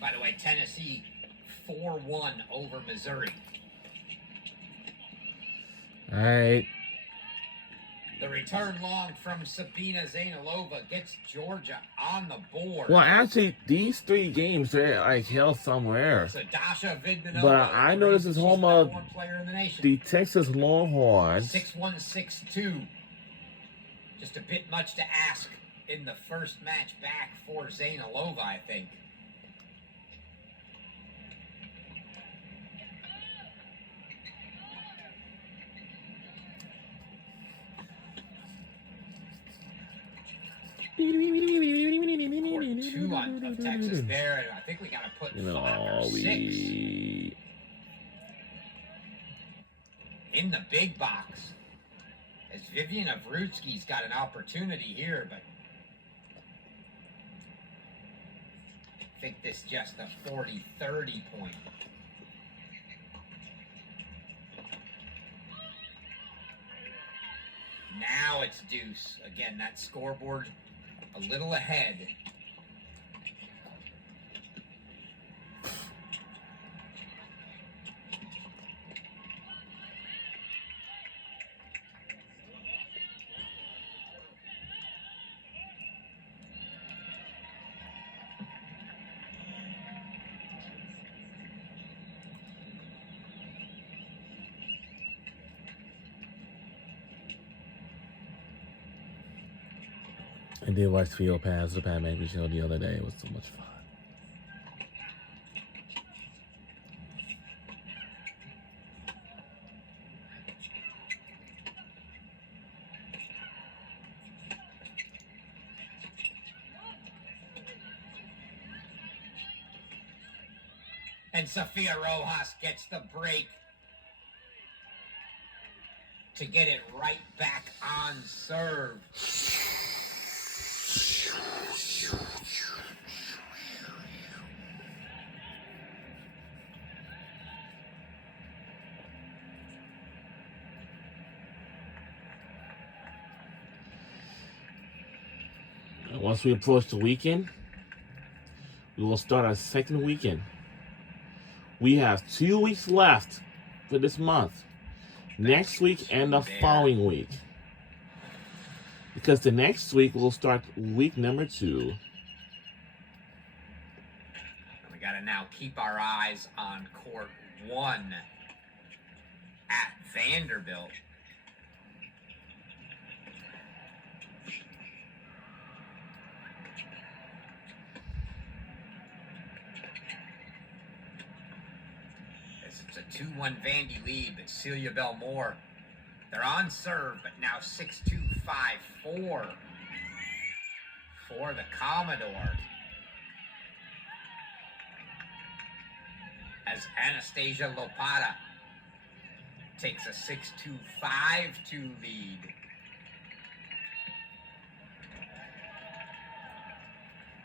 By the way, Tennessee 4-1 over Missouri. All right. The return long from Sabina Zainalova gets Georgia on the board. Well, actually, these 3 games they're like held somewhere. So Dasha Vidmanova, But I know this is home of player in the nation. the Texas Longhorns. 6-1, 6-2. Just a bit much to ask in the first match back for Zainalova, I think. Court 2 of Texas there, and I think we got to put 5 or 6 in the big box. As Vivian Avrutsky's got an opportunity here, but I think this is just a 40-30 point. Now it's deuce. Again, that scoreboard a little ahead. I did watch Field Pass, the Pat McAfee show the other day. It was so much fun. And Sophia Rojas gets the break to get it right back on serve. Once we approach the weekend, we will start our second weekend. We have 2 weeks left for this month. Next week and the following week. Because the next week we'll start week number 2. We got to now keep our eyes on court 1 at Vanderbilt. It's a 2-1 Vandy lead, but Celia Belmore, they're on serve, but now 6-2-5-4 for the Commodore. As Anastasia Lopata takes a 6-2-5-2 lead.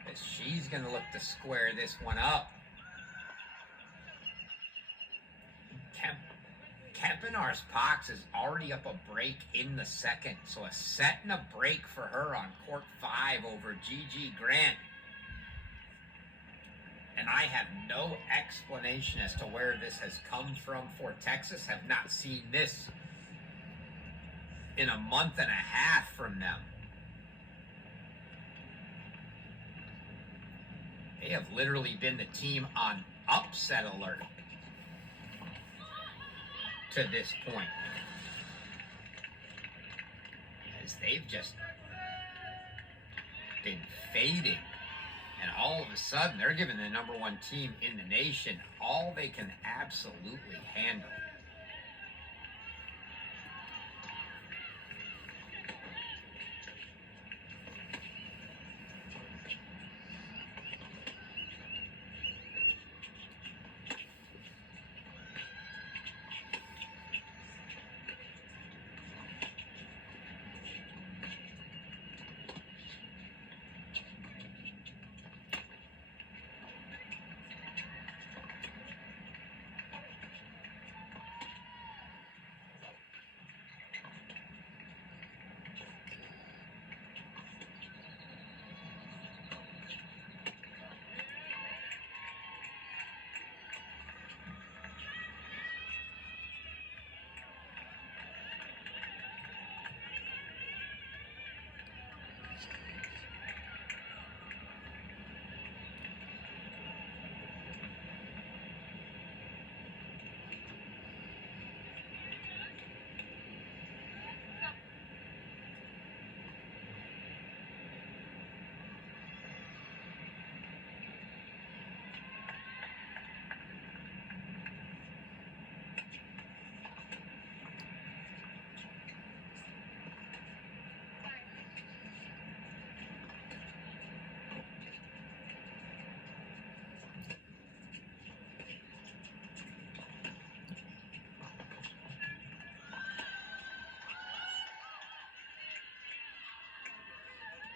As she's going to look to square this one up. Kempenars Pox is already up a break in the second, so a set and a break for her on court 5 over Gigi Grant. And I have no explanation as to where this has come from for Texas. Have not seen this in a month and a half from them. They have literally been the team on upset alert to this point, as they've just been fading, and all of a sudden they're giving the #1 team in the nation all they can absolutely handle.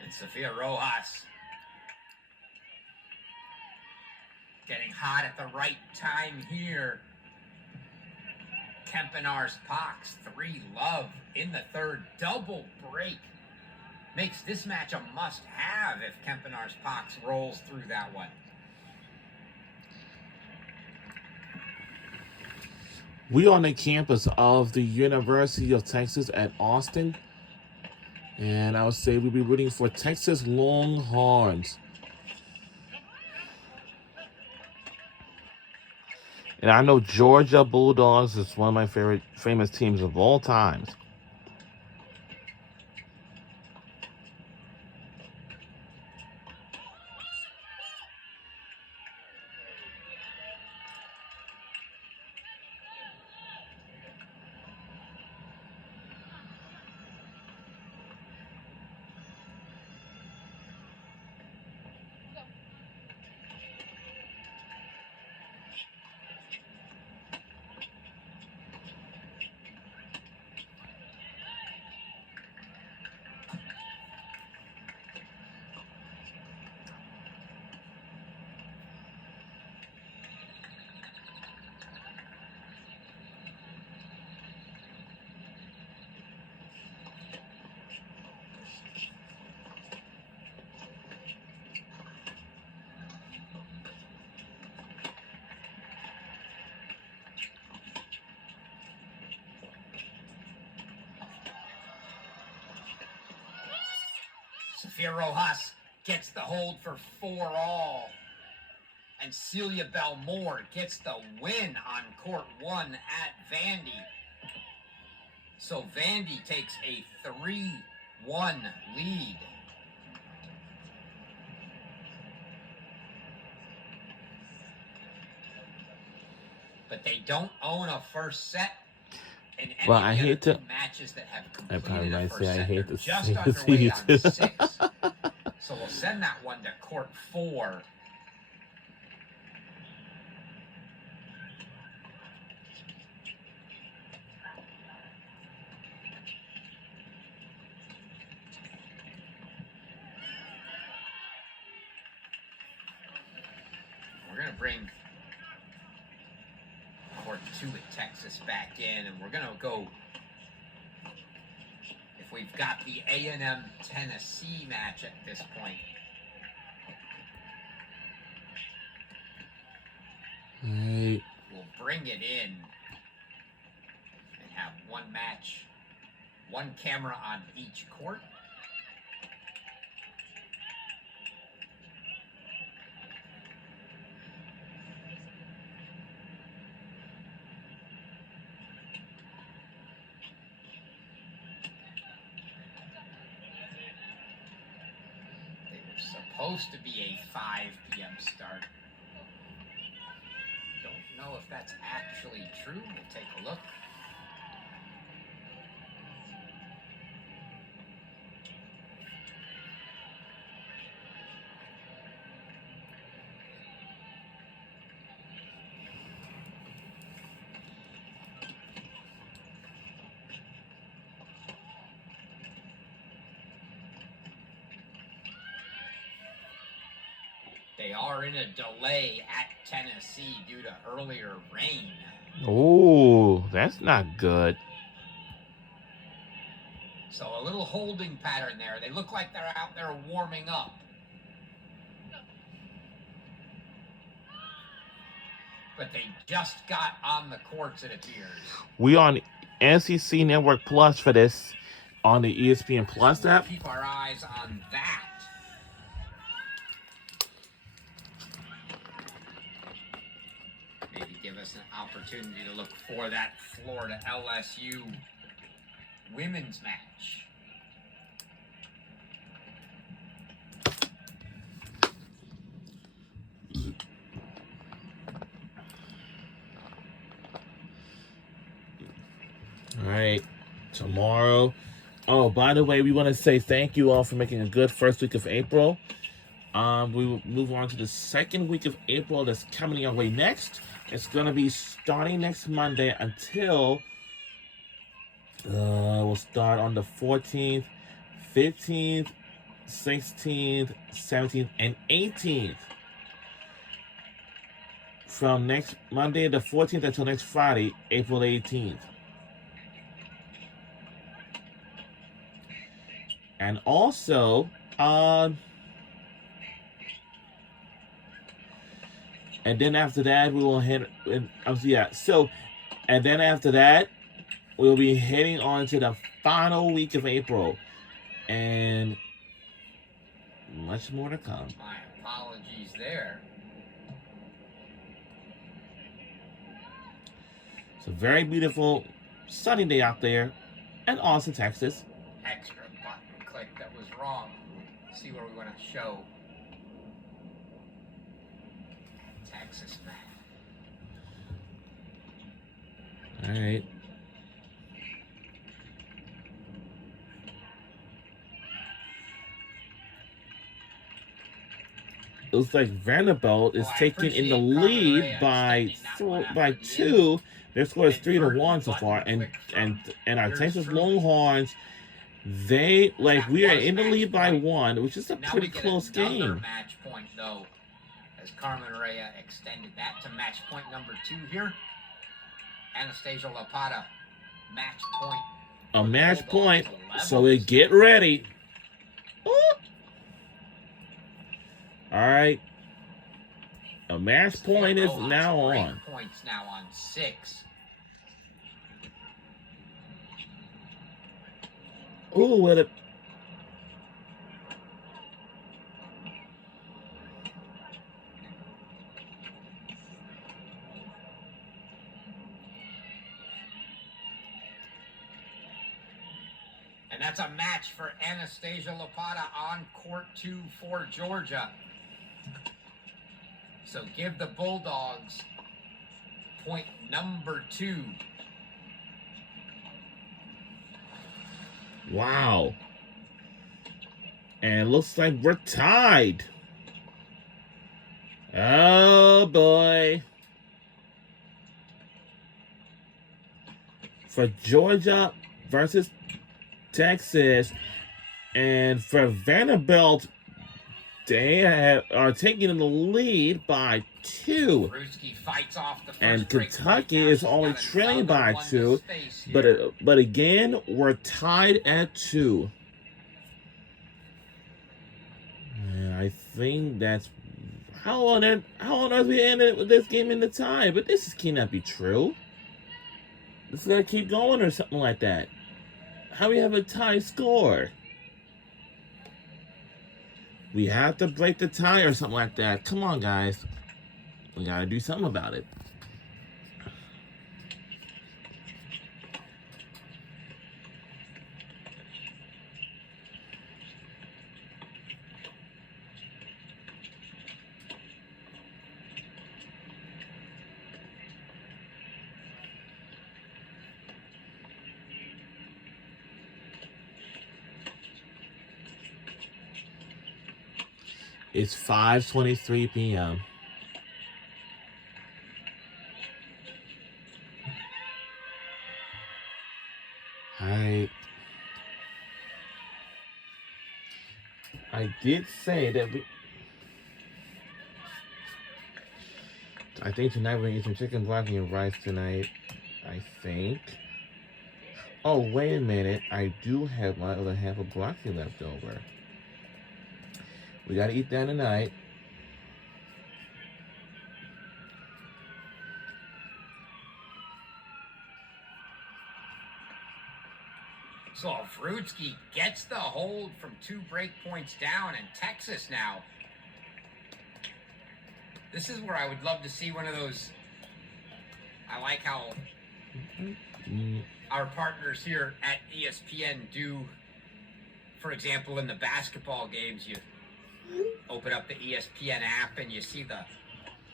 And Sofia Rojas getting hot at the right time here. Kempenar's Pox, 3-love in the third. Double break. Makes this match a must-have if Kempenar's Pox rolls through that one. We are on the campus of the University of Texas at Austin. And I would say we'll be rooting for Texas Longhorns. And I know Georgia Bulldogs is one of my favorite famous teams of all times. Sofia Rojas gets the hold for 4-all. And Celia Belmore gets the win on court 1 at Vandy. So Vandy takes a 3-1 lead. But they don't own a first set. In any Well, I of the hate other to. two matches that have I probably completed a might first say I set, hate they're to just see underway you on too. 6. So we'll send that one to court 4. We're going to bring court 2 at Texas back in, and we're going to go, if we've got the A&M Tennessee match at this point. Right. We'll bring it in and have one match, one camera on each court. They were supposed to be a 5 p.m. start. Don't know if that's actually true. We'll take a look. They are in a delay at Tennessee due to earlier rain. Oh, that's not good. So a little holding pattern there. They look like they're out there warming up. But they just got on the courts, it appears. We on NCC Network Plus for this on the ESPN Plus We'll app. keep our eyes on that. Maybe give us an opportunity to look for that Florida LSU women's match. All right, tomorrow. Oh, by the way, we want to say thank you all for making a good first week of April. We will move on to the second week of April that's coming our way next. It's gonna be starting next Monday until we'll start on the 14th, 15th, 16th, 17th, and 18th. From next Monday the 14th until next Friday, April 18th. And also, and then after that, we will head. So, and then after that, we'll be heading on to the final week of April, and much more to come. My apologies there. It's a very beautiful sunny day out there in Austin, Texas. Extra button click that was wrong. See where we want to show Texas map. All right. Looks like Vanderbilt is taking in the lead by 2. Their score is 3-1 so far, and our Texas Longhorns, we are in the lead by 1, which is a pretty close game. Match point though, as Carmen Rea extended that to match point number 2 here. Anastasia Lapata, match point. A match point, so we get ready. Ooh. All right. A match point is now on. Points now on 6. Ooh, what a... And that's a match for Anastasia Lapata on court 2 for Georgia. So give the Bulldogs point number 2. Wow. And it looks like we're tied. Oh, boy. For Georgia versus Texas. And for Vanderbilt, they are taking the lead by 2. Fights off the first and Kentucky is only trailing by 2. But again, we're tied at 2. And I think that's how on earth we ended with this game in the tie. But this cannot be true. This is gonna keep going or something like that. How we have a tie score? We have to break the tie or something like that. Come on, guys. We gotta do something about it. It's 5:23 p.m. I did say that I think tonight we're gonna eat some chicken broccoli and rice tonight. I think. Oh, wait a minute. I do have my other half of broccoli left over. We gotta eat that tonight. So Vrootsky gets the hold from 2 break points down, and Texas now. This is where I would love to see one of those. I like how our partners here at ESPN do, for example, in the basketball games, you open up the ESPN app and you see the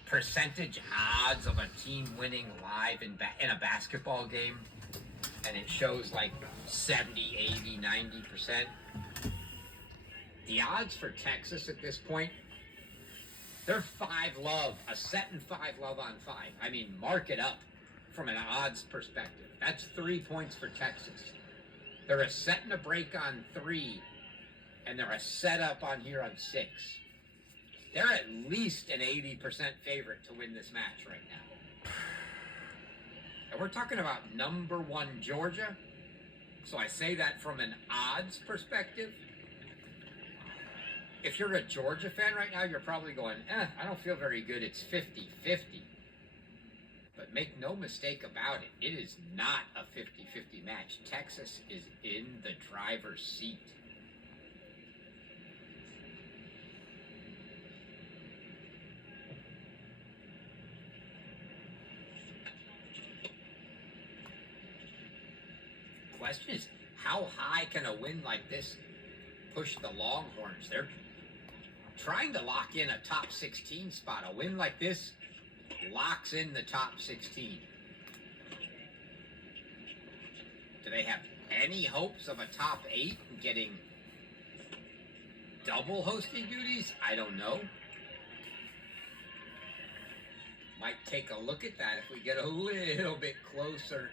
percentage odds of a team winning live in a basketball game. And it shows like 70, 80, 90%. The odds for Texas at this point, they're 5-love, a set and 5-love on 5. I mean, mark it up from an odds perspective. That's 3 points for Texas. They're a set and a break on 3 and they're a setup on here on 6. They're at least an 80% favorite to win this match right now. And we're talking about number 1 Georgia. So I say that from an odds perspective. If you're a Georgia fan right now, you're probably going, I don't feel very good. It's 50-50. But make no mistake about it, it is not a 50-50 match. Texas is in the driver's seat. Question is, how high can a win like this push the Longhorns? They're trying to lock in a top 16 spot. A win like this locks in the top 16. Do they have any hopes of a top 8 and getting double hosting duties? I don't know. Might take a look at that if we get a little bit closer.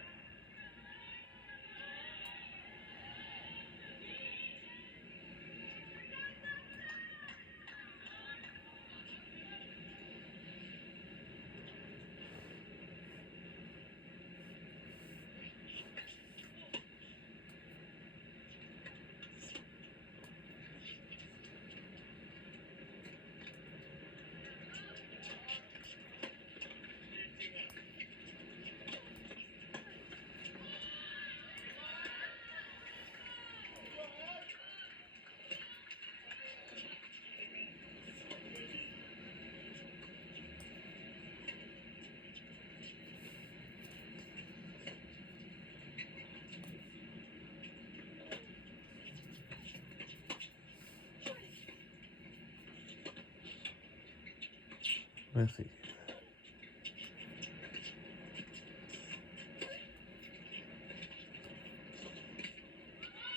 Let's see.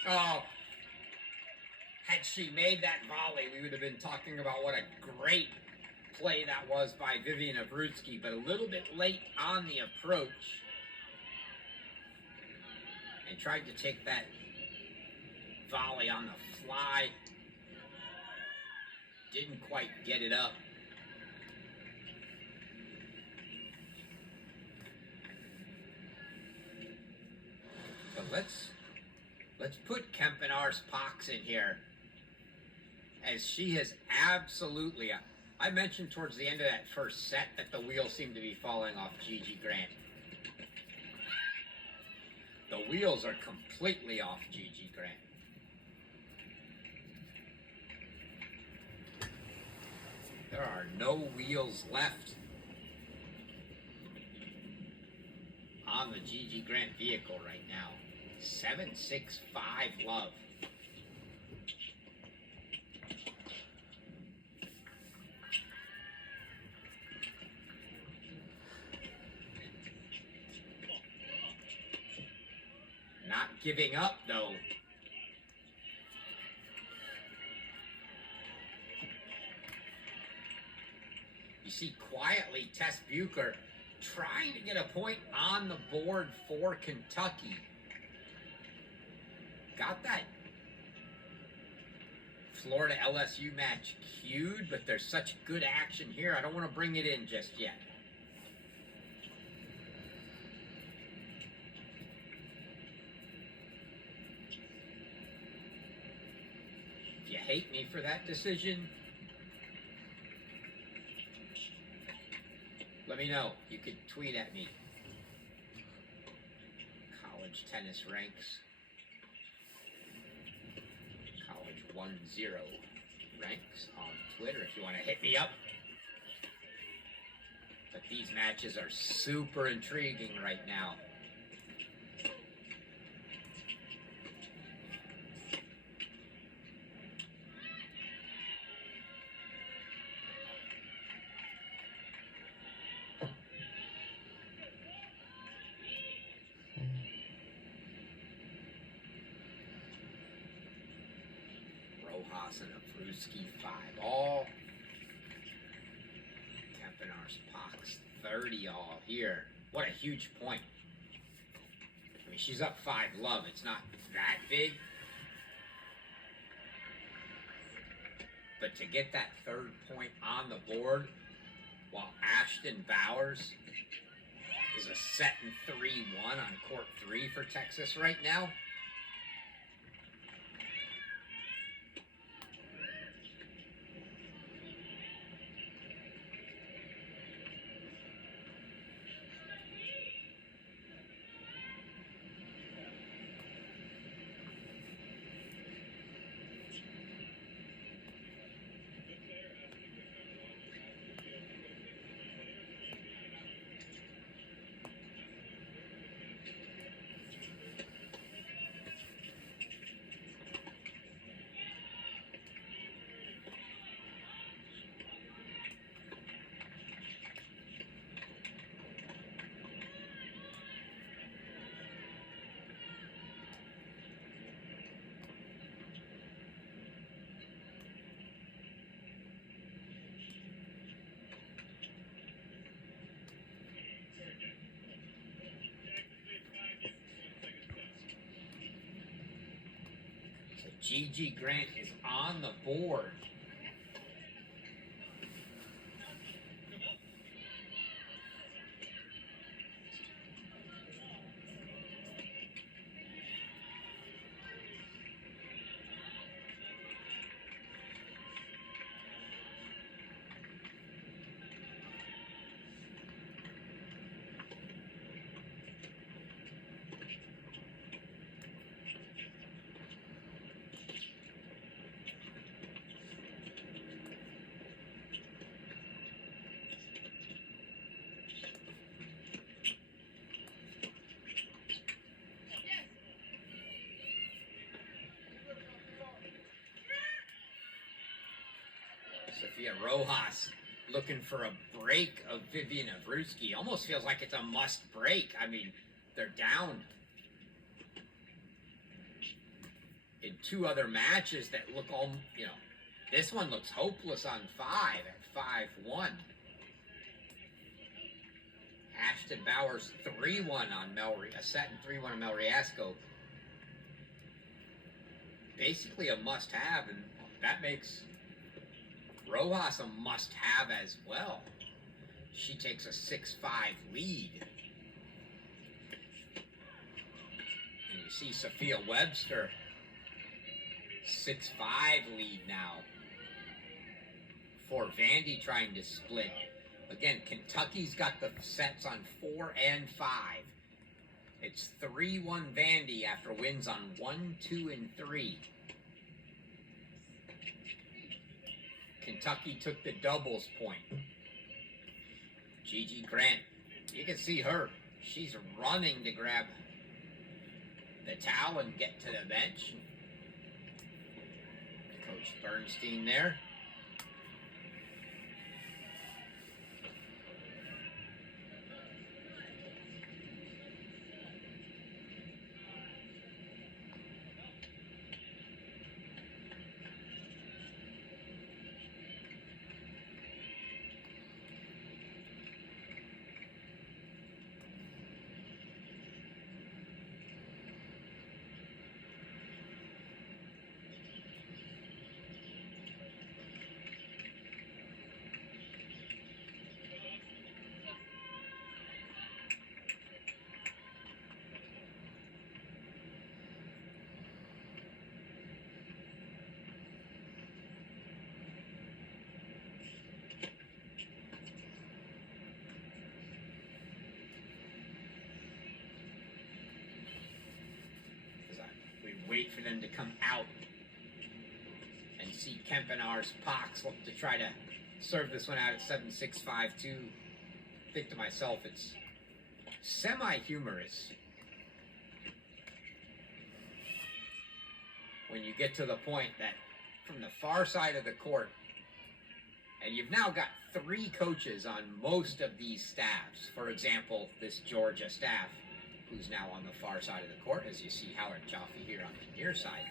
Oh, had she made that volley, we would have been talking about what a great play that was by Vivian Abruzzi, but a little bit late on the approach. And tried to take that volley on the fly. Didn't quite get it up. But let's put Kempenar's Pox in here, as she has absolutely. I mentioned towards the end of that first set that the wheels seemed to be falling off Gigi Grant. The wheels are completely off Gigi Grant. There are no wheels left on the Gigi Grant vehicle right now. 765 love. Not giving up though. You see quietly Tess Bucher trying to get a point on the board for Kentucky. Got that Florida LSU match queued, but there's such good action here. I don't want to bring it in just yet. If you hate me for that decision, let me know. You could tweet at me. College tennis ranks. College 10 ranks on Twitter if you want to hit me up. But these matches are super intriguing right now. Rojas and Abruzzi 5-all. Kempenar's Pox 30-all here. What a huge point. I mean, she's up 5 love. It's not that big. but to get that third point on the board while Ashton Bowers is a set in 3-1 on court 3 for Texas right now. Gigi Grant is on the board. Sophia Rojas looking for a break of Vivian Abruzzi. Almost feels like it's a must break. I mean, they're down in 2 other matches that look all, this one looks hopeless on 5 at 5-1. Ashton Bowers 3-1 on a set in 3-1 on Mel Riasco. Basically a must-have, and that makes Rojas a must-have as well. She takes a 6-5 lead. And you see Sophia Webster, 6-5 lead now. For Vandy trying to split. Again, Kentucky's got the sets on 4 and 5. It's 3-1 Vandy after wins on 1, 2, and 3. Kentucky took the doubles point. Gigi Grant, you can see her. She's running to grab the towel and get to the bench. Coach Bernstein there. Wait for them to come out and see Kempenar's Pox look to try to serve this one out at 7-6-5-2. Think to myself, it's semi-humorous when you get to the point that from the far side of the court, and you've now got 3 coaches on most of these staffs. For example, this Georgia staff, who's now on the far side of the court, as you see Howard Jaffe here on the near side.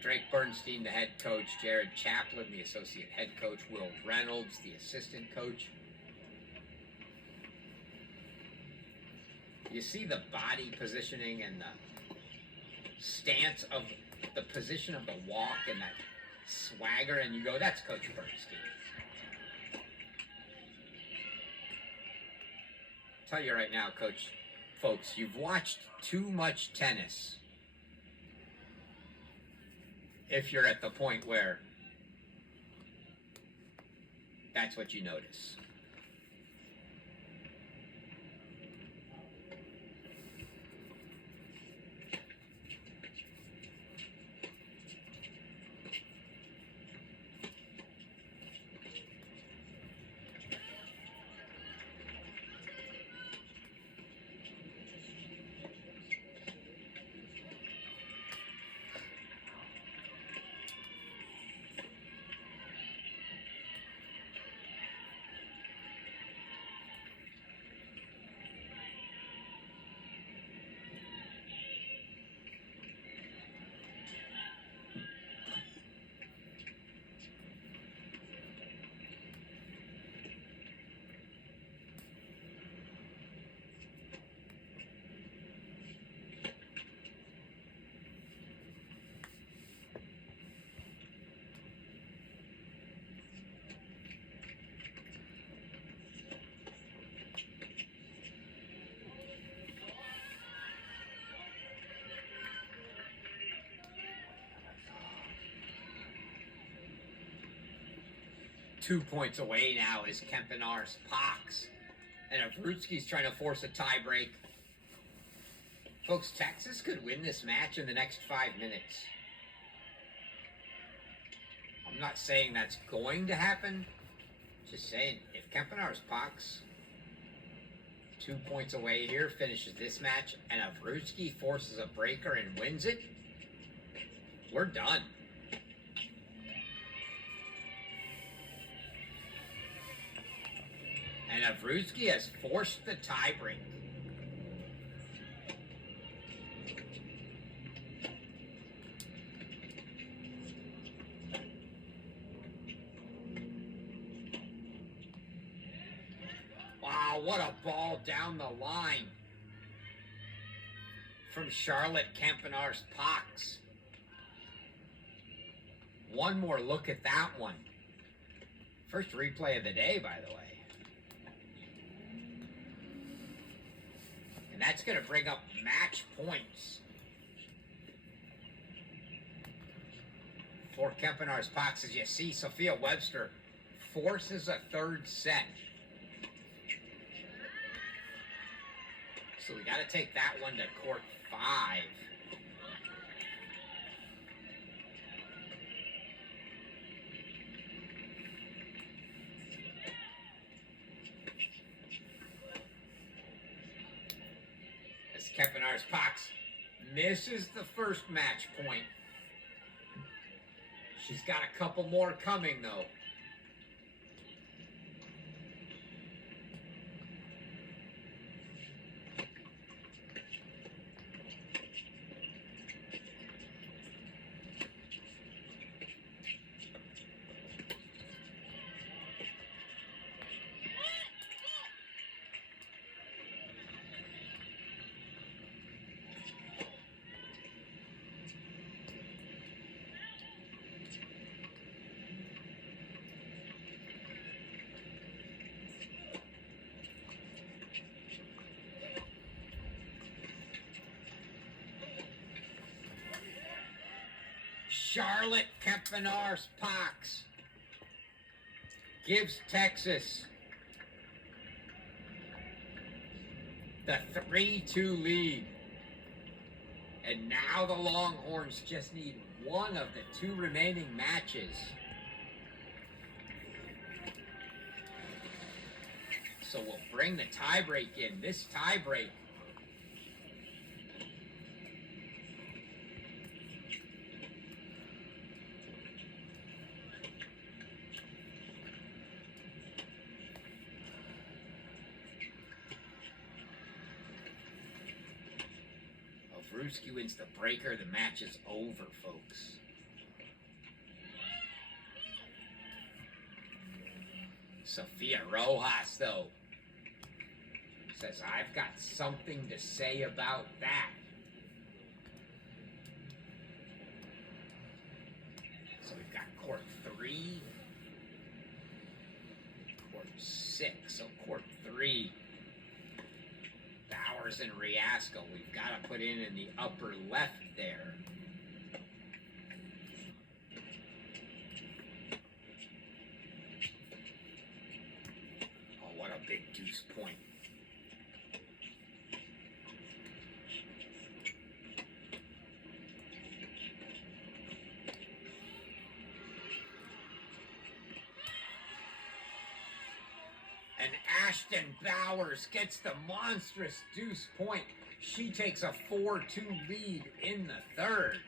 Drake Bernstein, the head coach, Jared Chaplin, the associate head coach, Will Reynolds, the assistant coach. You see the body positioning and the stance of the position of the walk and that swagger, and you go, that's Coach Bernsky. Tell you right now, Coach, folks, you've watched too much tennis if you're at the point where that's what you notice. Two points away now is Kempenar's Pox. And if Rutsky's trying to force a tie break. Folks, Texas could win this match in the next 5 minutes. I'm not saying that's going to happen. Just saying, if Kempenar's Pox 2 points away here, finishes this match, and if Rutsky forces a breaker and wins it, we're done. And if Rutsky has forced the tiebreak, wow, what a ball down the line from Charlotte Kempenar's Pox. One more look at that one. First replay of the day, by the way. And that's going to bring up match points for Kempenar's Pox. As you see, Sophia Webster forces a third set. So we got to take that one to court 5. As Kempenar's Pox misses the first match point. She's got a couple more coming, though. Charlotte Kempenar's Pox gives Texas the 3-2 lead. And now the Longhorns just need one of the 2 remaining matches. So we'll bring the tiebreak in. This tiebreak Rutsky wins the breaker, the match is over, folks. Sophia Rojas, though, says, I've got something to say about that. So we've got court 6. So court 3. Bowers and Riasco. We've got to put in the upper left there. Oh, what a big deuce point. And Ashton Bowers gets the monstrous deuce point. She takes a 4-2 lead in the third.